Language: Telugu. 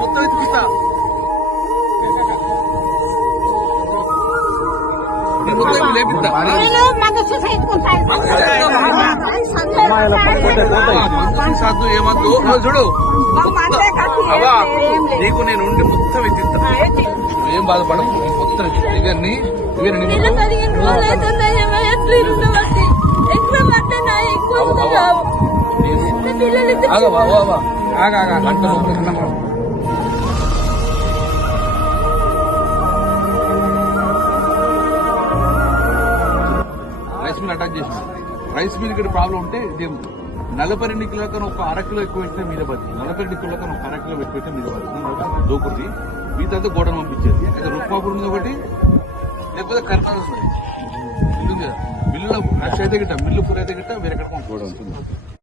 మొత్తం చూపిస్తా సాధు ఏమద్దు చూడు అవా నీకు నేను ఉండి మొత్తం ఎత్తిస్తా ఏం బాధపడకు మొత్తం ఇవన్నీ రైస్ మిల్ అటాక్ చేసింది. రైస్ మిల్ ఇక్కడ ప్రాబ్లం ఉంటే 42 కిలో కన్నా ఒక అరకిలో ఎక్కువ పెట్టినా మీద బతి 42 కిలో కన్నా ఒక అరకిలో పెట్టినా మీద బతి దూకుర్ది మీతో గోడను పంపించేది. అయితే రుక్మాపూర్ ఉంది ఒకటి లేకపోతే కర్ణాటక మిల్లులో రష్ అయితే గిట్ట మిల్లు పూర్ అయితే గిట్ట వేరే గోడ ఉంటుంది.